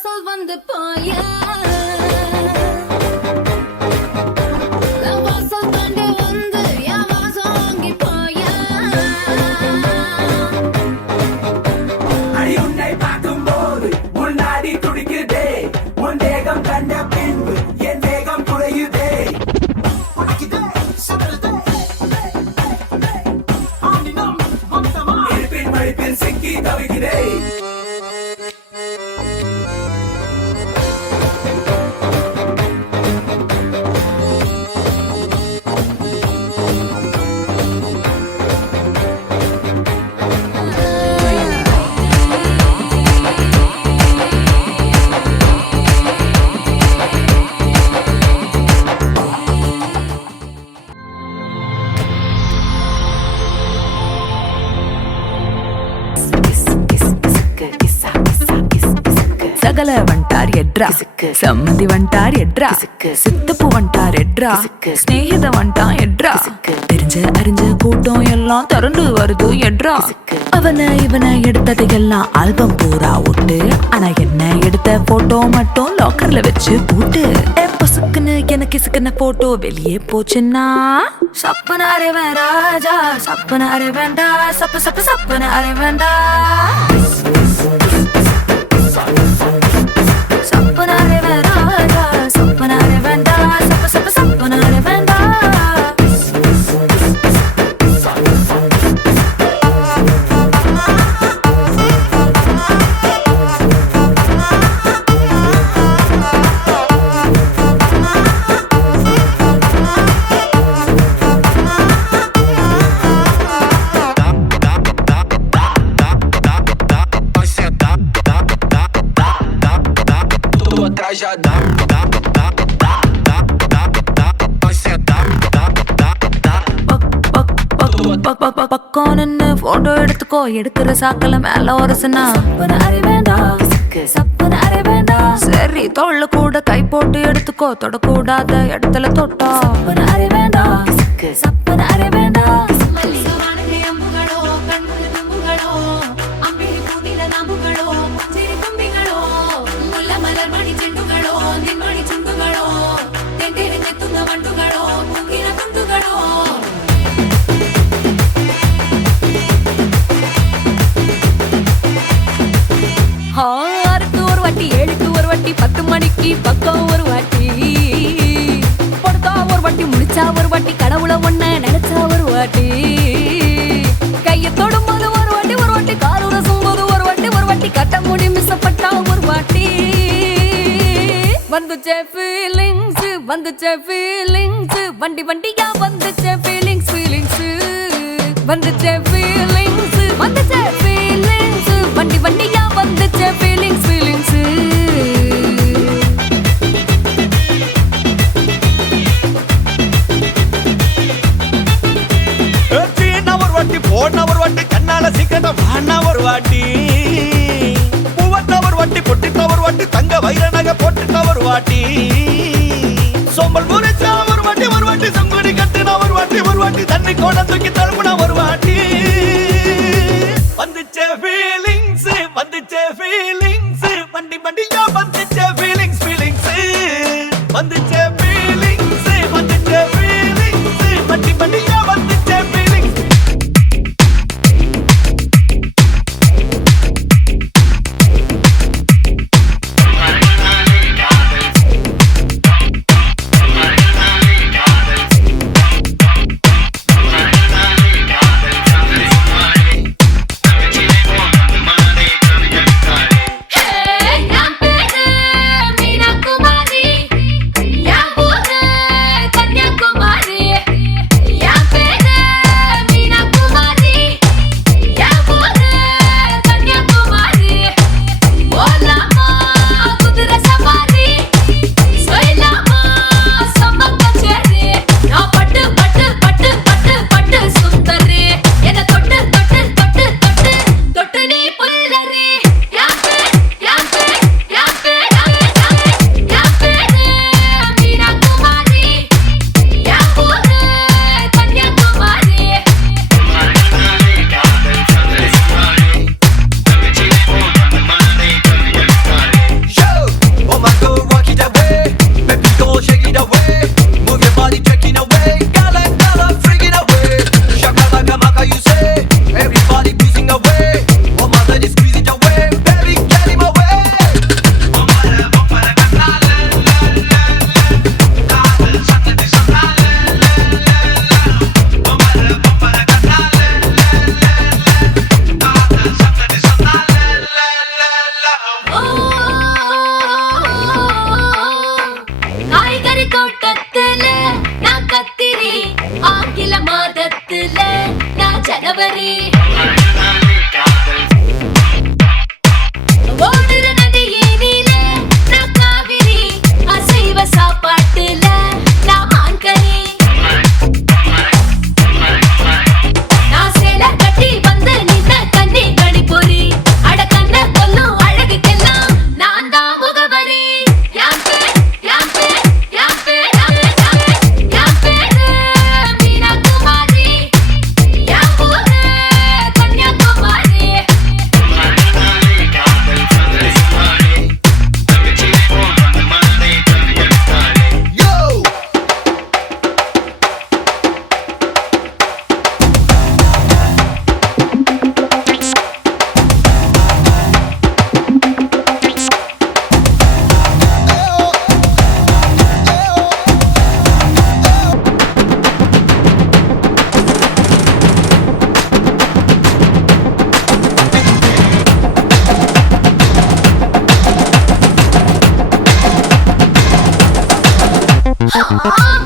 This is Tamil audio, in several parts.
வாசல் வந்து போயா வாசல் தாண்டி வந்து என் வாசம் வாங்கி போயா அடி உன்னை பார்க்கும் போது உன்னாடி துடிக்குதே உன் தேகம் கண்ட பின்பு என் தேகம் குறையுதே இருப்பின் மழிப்பில் சிக்கி தவிக்கிறேன் சகல வண்டார் எட்ரா சம்மதி வண்டார் எட்ரா சித்தப்பு வண்டார் எட்ரா ஸ்நேகித வண்டான் எட்ரா தெரிஞ்ச அறிஞ்ச கூட்டம் எல்லாம் திரண்டு வருது எட்ரா அவனை இவனை எடுத்ததையெல்லாம் ஆல்பம் பூரா விட்டு ஆனா என்ன எடுத்த போட்டோ மட்டும் லாக்கர்ல வச்சு பூட்டு பொசுக்குன்னு எனக்கு இசுக்குன போட்டோ வெளியே போச்சுன்னா சப்பன அரைவன் ராஜா சப்பன அரைவேண்டா சப்பு சப்பு சப்பன அரைவேண்டா சப்பனாரே வேண்டா சப்பனாரே வேண்டா சப்ப சப்ப சப்பனாரே வேண்டா Já dá, dá, dá, dá, dá, dá, dá, vai sentar, dá, dá, dá. பக்கம் நின்னு போட்டோ எடுத்துக்கோ எடுக்கிற சாக்கல மேல ஒரசுனா சப்பன அரை வேண்டாம் சப்பன அரை வேண்டாம் சரி தொள்ள கூட கை போட்டு எடுத்துக்கோ தொடக்கூடாத இடத்துல தொட்டா சப்பன அரை வேண்டாம் சப்பன அரை வேண்டாம் ஆறுக்கு ஒரு வாட்டி ஏழுக்கு ஒரு வாட்டி 10 மணிக்கு பக்கம் ஒரு வாட்டி படுத்தா ஒரு வாட்டி முடிச்சா ஒரு வாட்டி கடவுளை ஒண்ண நினைச்சா ஒரு வாட்டி கையை தொடும்போது ஒரு வாட்டி கால் உரசும் போது ஒரு வாட்டி கட்ட முடி மிசப்பட்டா ஒரு வாட்டி வந்துச்சே ஃபீலிங்ஸ் வண்டி வண்டியா வந்துச்சே ஃபீலிங்ஸ் வந்துச்சே ஃபீலிங்ஸ் வண்டி வண்டியா வந்துச்சே ஃபீலிங்ஸ் போன ஒரு வாட்டி கண்ணால சீக்கிரம் வாண்ணா ஒரு வாட்டி பூவத்த ஒரு வாட்டி பொட்டிட்ட ஒரு வாட்டி தங்க வைர நகை போட்டுட்ட ஒரு வாட்டி சோம்பல் முறிச்சா ஒரு வாட்டி சங்குடி கட்டினா ஒரு வாட்டி தண்ணி கோட தூக்கி தழுப்புனா ஒரு வாட்டி வந்துச்சே ஃபீலிங்ஸ் வண்டி வண்டியா வந்துச்சே ஃபீலிங்ஸ் வந்துச்சே ஃபீலிங்ஸ் வண்டி வண்டியா வந்துச்சே ஃபீலிங்ஸ்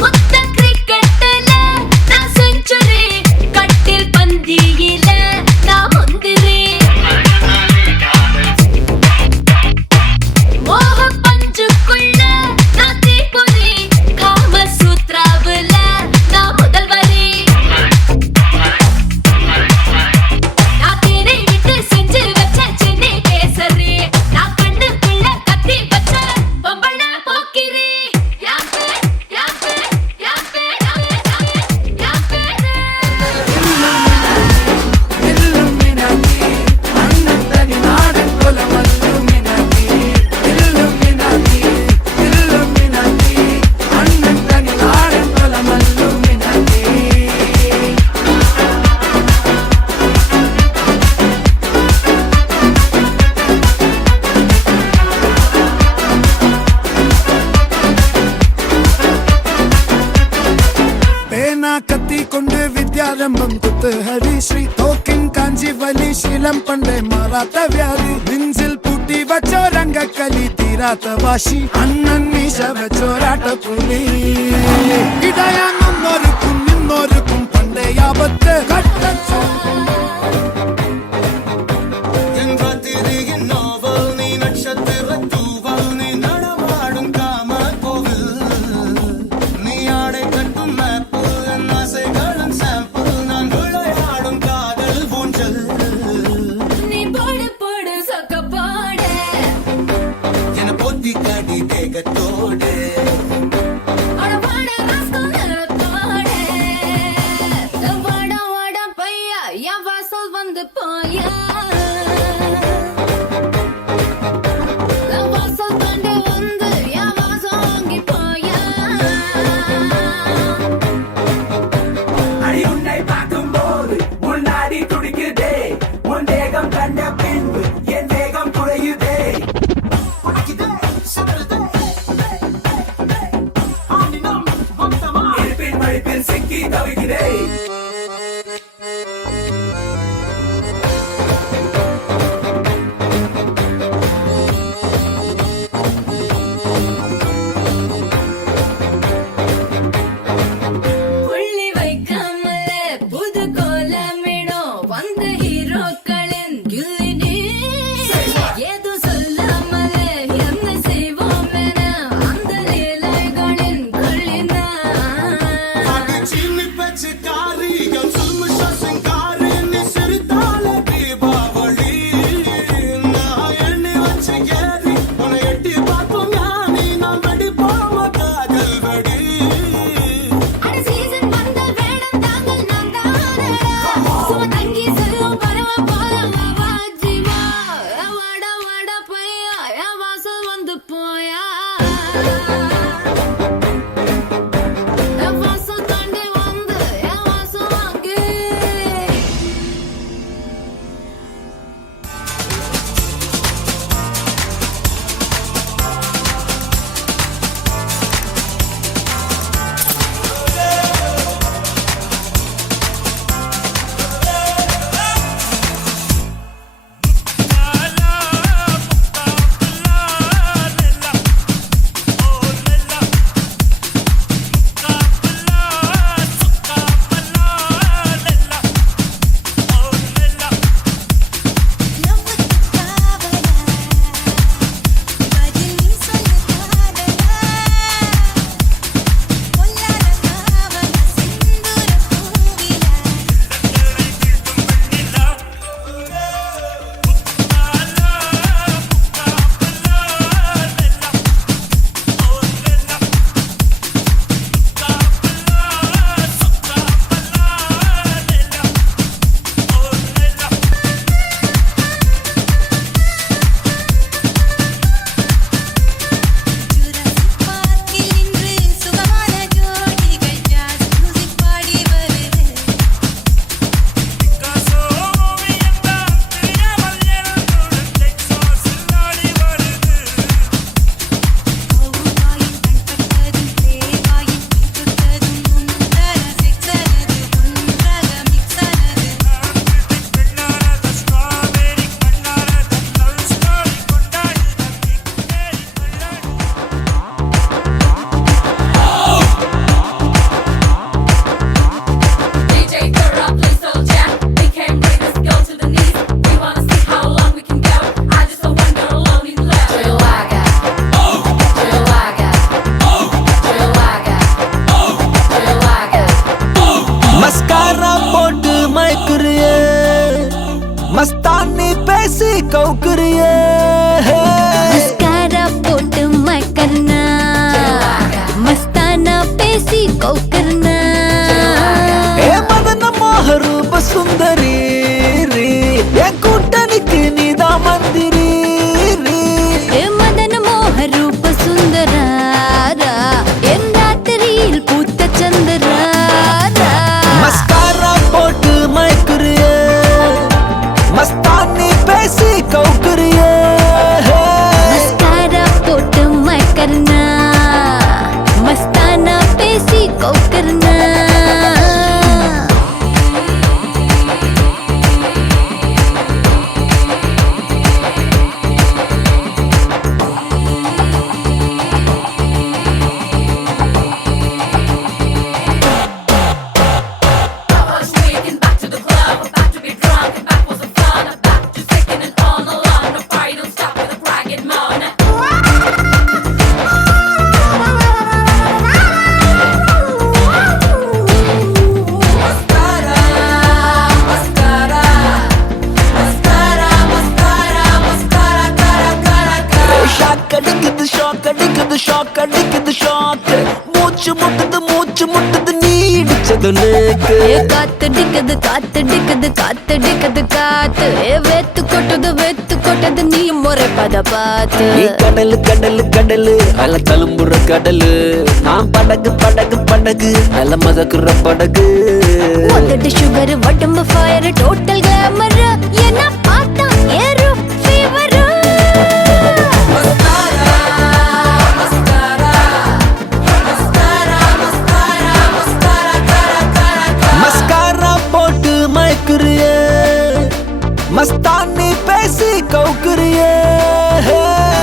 முத்த கிரிக்கெட்டுல நான் செஞ்சுரி, கட்டில் பந்தியில நான் முந்திரி. மோக பஞ்சுக்குள்ள நான் தீப்பொறி, காம சூத்ராவுல நான் முதல்வரி. நான் தேனை விட்டு செஞ்சு வச்ச சென்னை கேசரி, நான் கண்ணுக்குள்ள கத்தி வச்ச பொம்பள போக்கிரி. யாப்பே யாப்பே யாப்பே யாப்பே Illuminati, அண்ணந்தனி நாடன் குலம் Illuminati, Illuminati, Illuminati, அண்ணந்தனி நாடன் குலம் Illuminati. பேனா கத்தி கொண்டு வித்யாரம்பம் குத்து ஹரி ஸ்ரீ தோக்கின் காஞ்சி வலி சீலம் பண்டே மாறாத்த வியாதி நெஞ்சில் பூட்டி வச்சோ ரங்க கலி தீராத்த வாஷி அண்ணன் மீச வச்சோராட்ட புலி இடையான் முன்னோருக்கும் இன்னொருக்கும் பண்டே ஆபத்து கட்டச்சோ நீ போடு போடு சொக்க போடு, அட வாட ராஸ்கல் நிறத்தோடு. வாட வாட பையா என் வாசல் வந்து போயா, வாசல் தாண்டி வந்து என் வாசம் வாங்கி போயா. அடி உன்னை பார்க்கும்போது உன் நாடி துடிக்குதே, உன் தேகம் கண்ட பின்பு என் வேகம் குறையுதே. ஷாக் அடிக்குது ஷாக் அடிக்குது ஷாக் மூச்சு முட்டுது நீ இடிச்சது நேக்கு காத்தடிக்குது காத்தடிக்குது காத்தடிக்குது காத்து வெத்து கொட்டது நீ முறை பார்த்து நீ கடலு கடலு கடலு அல தழும்புற கடலு நான் படகு படகு படகு அல மதக்குற படகு வந்துட்டு சுகர் உடம்பு ஃபயர் டோட்டல் கிளாமர் என்ன பார்த்தா ஏறும் ஃபீவர் மஸ்காரா போட்டு மயக்குறிய மஸ்தானி பேசி கவுக்குறிய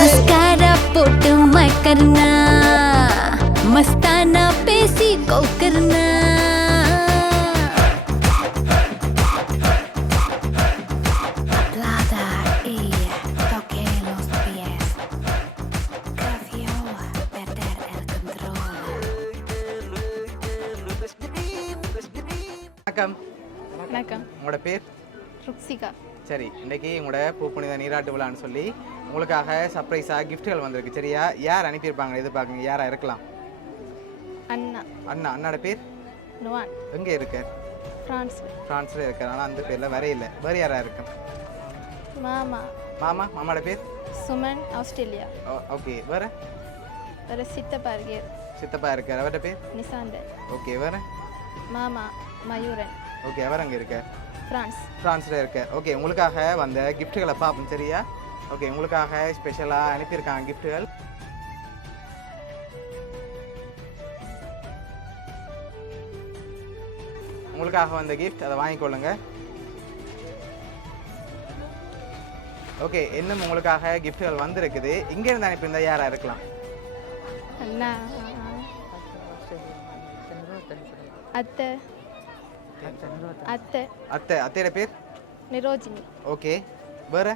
மஸ்காரா போட்டு மயக்கர்னா மஸ்தானா பேசி கவுக்கர்னா வணக்கம். வணக்கம். உங்களோட பேர்? ருக்ஸிகா. சரி, இன்னைக்கு உங்களோட பூப்புனித நீராட்டு விழான்னு சொல்லி உங்களுக்காக சர்ப்ரைஸாக கிஃப்ட்டுகள் வந்திருக்கு. சரியா? யார் அனுப்பியிருப்பாங்க எதிர்பார்க்குங்க? யாராக இருக்கலாம்? அண்ணா. அண்ணாட பேர்? நுவான். எங்கே இருக்க? ஃப்ரான்ஸில் இருக்கார். ஆனால் அந்த பேரில் வரையில. வேறு யாராக இருக்கு? மாமாட பேர்? சுமன், ஆஸ்திரேலியா. ஓகே. வேறு சித்தப்பா இருக்கார். அவர்கிட்ட பேர்? நிசாந்தன். ஓகே. வேறு? மாமா மயூரன். ஓகே. அவர் அங்கே இருக்கார். ஃப்ரான்ஸில் இருக்கார். ஓகே. உங்களுக்காக வந்த கிஃப்ட்டுகளை பார்ப்போம். சரியா? ஓகே. உங்களுக்காக ஸ்பெஷலாக அனுப்பியிருக்காங்க கிஃப்ட்டுகள். உங்களுக்காக வந்த கிஃப்ட் அதை வாங்கிக்கொள்ளுங்க. ஓகே. இன்னும் உங்களுக்காக கிஃப்ட்டுகள் வந்திருக்குது. இங்கேருந்து அனுப்பியிருந்தா யாராக இருக்கலாம்? அண்ணா, அத்தையோட பேர்? நிரோஜினி. ஓகே. வேற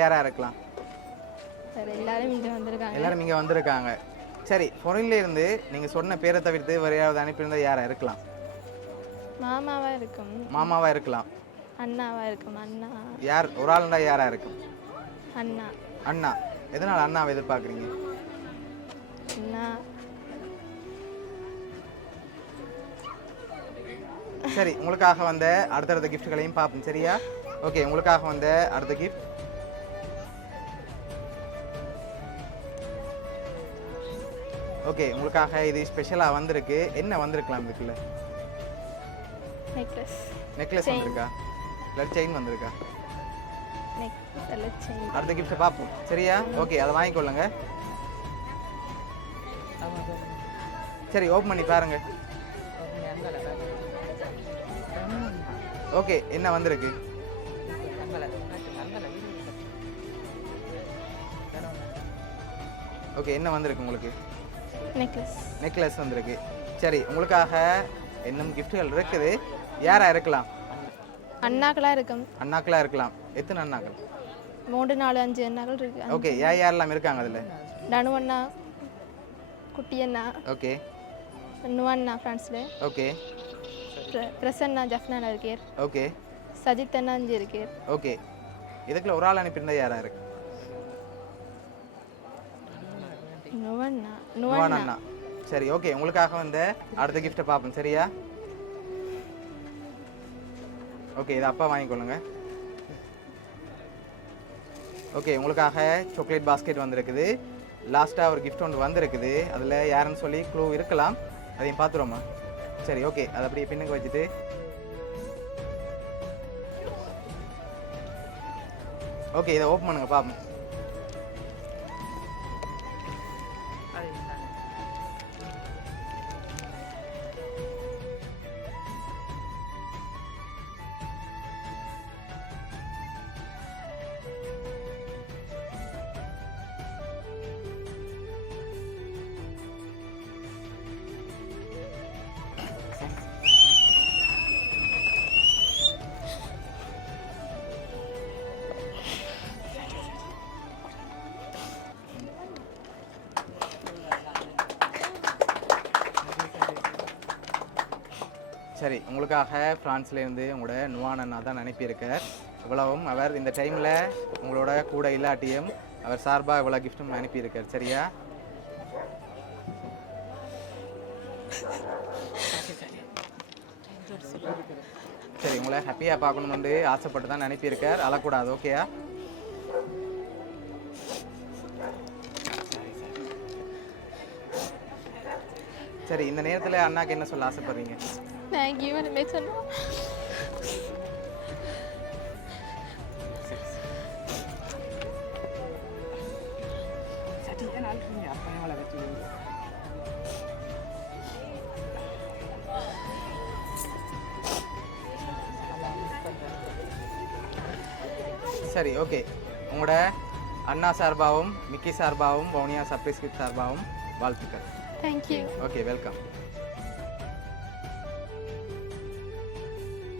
யாராக இருக்கலாம்? எல்லாரும் இங்கே வந்திருக்காங்க. சரி, ஃபோனில் இருந்து நீங்கள் சொன்ன பேரை தவிர்த்து வேறு யாராவது அனுப்பியிருந்தா யாராக இருக்கலாம்? மாமாவா இருக்கலாம். அண்ணா. யார் ஒரு ஆளுண்டா யாராக இருக்கும்? அண்ணா. எதனால் அண்ணாவை எதிர்பார்க்குறீங்க? சரி, உங்களுக்காக வந்த அடுத்தடுத்த கிஃப்ட்களையும் பார்ப்போம். சரியா? ஓகே. உங்களுக்காக வந்த அடுத்த கிஃப்ட் ஓகே. உங்களுக்காக இது ஸ்பெஷலாக வந்திருக்கு. என்ன வந்திருக்கலாம் இதுக்குள்ள? நெக்லஸ் வந்திருக்கா? இல்லை செயின் வந்திருக்கா? அடுத்த கிஃப்ட்டை பார்ப்போம். சரியா? ஓகே. அதை வாங்கிக்கொள்ளுங்க. சரி, ஓப்பன் பண்ணி பாருங்க. ஓகே. என்ன வந்திருக்கு? ஓகே. என்ன வந்திருக்கு உங்களுக்கு? நெக்லஸ் வந்திருக்கு. சரி, உங்களுக்காக இன்னும் கிஃப்ட்டுகள் இருக்குது. யாரா இருக்கலாம்? அண்ணாக்களா இருக்கலாம். எத்தனை அண்ணாக்கள்? 3 4 5 அண்ணாக்கள் இருக்கு. ஓகே. யாரெல்லாம் இருக்காங்க அதில்? தனு அண்ணா, குட்டி அண்ணா. ஓகே. நுவான் ஃப்ரான்ஸ்ல. ஓகே. பிரசன்னா ஜஃப்னா இருக்கார். ஓகே. சஜித் அண்ணா இங்கே இருக்கார். ஓகே. இதுக்குள்ள ஒரு ஆள் அனுப்பியிருந்தா யாரா இருக்கு? நுவான் அண்ணா. சரி, ஓகே. உங்களுக்காக வந்து அடுத்த கிஃப்ட்டை பார்ப்போம். சரியா? ஓகே. இதை அப்பா வாங்கிக்கொள்ளுங்க. ஓகே. உங்களுக்காக சாக்லேட் பாஸ்கெட் வந்திருக்குது. லாஸ்ட்டாக ஒரு கிஃப்ட் ஒன்று வந்திருக்குது. அதில் யாருன்னு சொல்லி க்ளூ இருக்கலாம். அதையும் பார்த்துருவோமா? சரி, ஓகே. அதை அப்படியே பின்னுக்கு வச்சுட்டு ஓகே. இதை ஓப்பன் பண்ணுங்க பார்ப்போம். சரி, உங்களுக்காக ஃப்ரான்ஸ்லேருந்து உங்களோட நுவான் அண்ணா தான் அனுப்பியிருக்கார். இவ்வளவும் அவர் இந்த டைமில் உங்களோட கூட இல்லாட்டியும் அவர் சார்பாக இவ்வளோ கிஃப்ட்டும் அனுப்பியிருக்கார். சரியா? சரி, உங்களை ஹாப்பியாக பார்க்கணுன்னு ஆசைப்பட்டு தான் அனுப்பியிருக்கார். அழக்கூடாது. ஓகேயா? சரி, இந்த நேரத்தில் அண்ணாக்கு என்ன சொல்ல ஆசைப்படுறீங்க? தேங்க்யூ வேணுமே சொன்னோம். சரி, ஓகே. உங்களோட அண்ணா சார்பாகவும் மிக்கி சார்பாகவும் வவுனியா சர்ப்ரைஸ் கிஃப்ட் சார்பாகவும் வாழ்த்துக்கள். தேங்க்யூ. Okay, welcome.